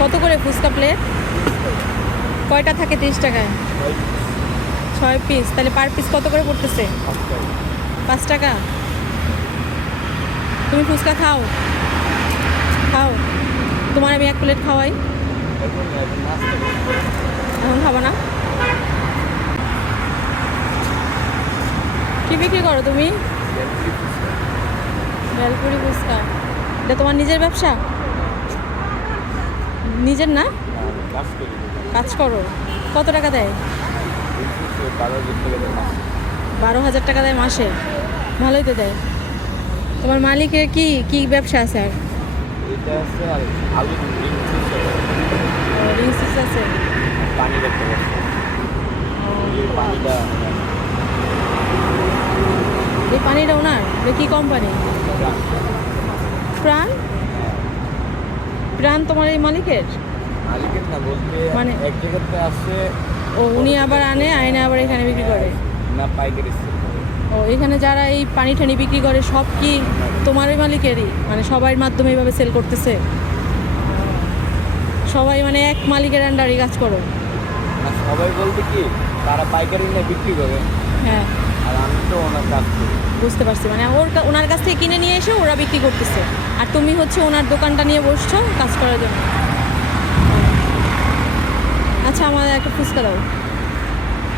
কত করে ফুচকা প্লেট? কয়টা থাকে 30 টাকায়? 6 পিস। তাহলে পার পিস কত করে পড়তেছে? 5 টাকা। তুমি ফুচকা খাও? খাও। তোমার আমি 1 প্লেট খাওয়াই। এখন খাবো না? কি বিক্রি করো তুমি? ভেলপুরি ফুচকা। এটা তোমার নিজের ব্যবসা? নিজের না? কাজ করো। কত টাকা দেয়? 12,000 টাকা দেয় মাসে। ভালোই তো দেয়। তোমার মালিকের কি কি ব্যবসা আছে? আর রিং সুইচ আছে। এই পানিটা ওনার? এটা কি কোম্পানি? প্রাণ? প্রাণ তোমার এই মালিকের? না বলতে মানে এক জায়গাতে আসে। ও উনি আবার আনে আবার এখানে বিক্রি করে? না, পাইকারি সেল করে। ও এখানে যারা এই পানি ঠানি বিক্রি করে সব কি তোমার এই মালিকেরই? মানে সবার মাধ্যমে এইভাবে সেল করতেছে? সবাই মানে এক মালিকের আন্ডারই কাজ করো? না, সবাই বলতে কি তারা পাইকারি নিয়ে বিক্রি করে, হ্যাঁ আর আমি তো ওনার কাজ করি। বুঝতে পারছি। মানে ওনার কাছ থেকে কিনে নিয়ে এসে ওরা বিক্রি করতেছে, আর তুমি হচ্ছে ওনার দোকানটা নিয়ে বসছো কাজ করার জন্য। আচ্ছা আমাদের একটা ফুচকা দাও।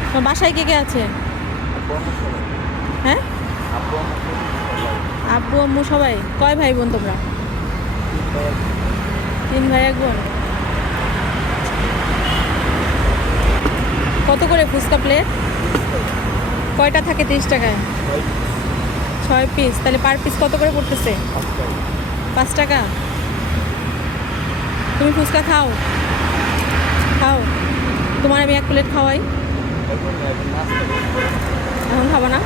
তোমার বাসায় কে কে আছে? আব্বু আম্মু সবাই। হ্যাঁ আব্বু আম্মু সবাই। আব্বু আম্মু সবাই? কয় ভাই বোন তোমরা? 3 ভাই 1 বোন। কত করে ফুচকা প্লেট? কয়টা থাকে 30 টাকায়? 6 পিস। তাহলে পার পিস কত করে পড়তেছে? 5 টাকা। তুমি ফুচকা খাও? খাও। তোমার আমি 1 প্লেট খাওয়াই। এখন খাবো না?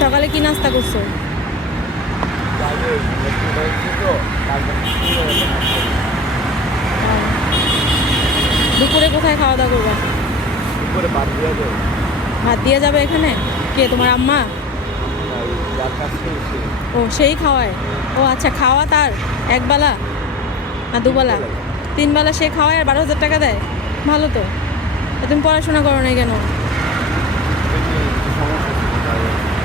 সকালে কি নাস্তা করছো? দুপুরে কোথায় খাওয়া দাওয়া করবে? দুপুরে ভাত দিয়ে যাবে। ভাত দিয়ে যাবে এখানে? কে তোমার আম্মা? যার কাছ থেকে সে ও সেই খাওয়ায়? ও আচ্ছা, খাওয়া তার একবেলা আর দুবেলা? 3 বেলা সে খাওয়ায় আর 12,000 টাকা দেয়? ভালো তো। তা তুমি পড়াশোনা করো না কেন?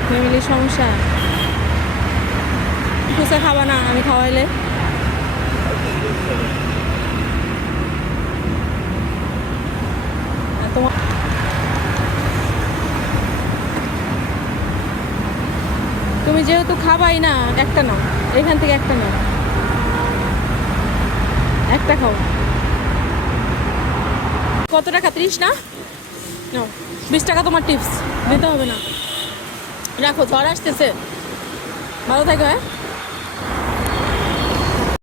ফ্যামিলির সমস্যা? ফুচকা খাবা না আমি খাওয়াইলে? তোমার তুমি যেহেতু খাবাই না, একটা নাও এখান থেকে, একটা নাও, একটা খাও। কত টাকা? 30 না? নাও 20 টাকা তোমার টিপস। দিতে হবে না, রাখো। ঝড় আসতেছে। ভালো থাকো। হ্যাঁ।